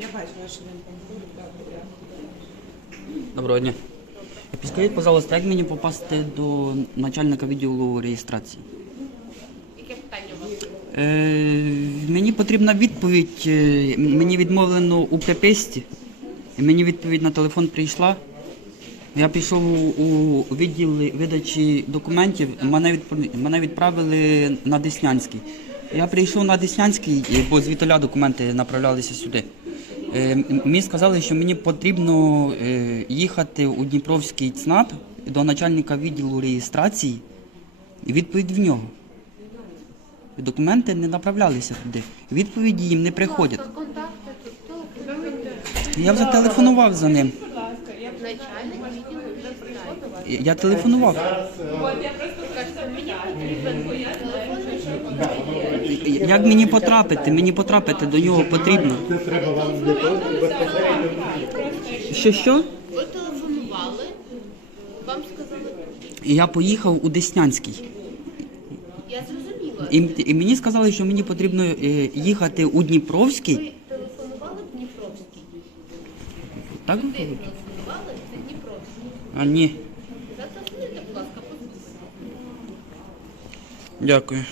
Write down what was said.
я бачу ваші лінки. Доброго дня. Підскажіть, пожалуйста, як мені попасти до начальника відділу реєстрації? Яке питання у вас? Е, мені потрібна відповідь. е, Мені відмовлено у приписці. І Мені відповідь на телефон прийшла. Я пішов у у відділ видачі документів, мене, відпро- мене відправили на Деснянський. Я прийшов на Деснянський, і- бо звітоля документи направлялися сюди. Е, Мені сказали, що мені потрібно е, їхати у Дніпровський ЦНАП до начальника відділу реєстрації і відповідь в нього. Документи не направлялися туди. Відповіді їм не приходять. Я вже телефонував за ним. Відділу реєстрації. Я телефонував. Мені потрібен. Як мені потрапити? Мені потрапити до нього потрібно. Це треба вам для того. Що що? Ви телефонували, вам сказали, І Я поїхав у Деснянський. я зрозуміла. І, і мені сказали, що мені потрібно е, їхати у Дніпровський. Ви телефонували в Дніпровський. Так? Де телефонували в Дніпровський. А ні. Зателефонуйте, будь ласка, позвоніть. Дякую.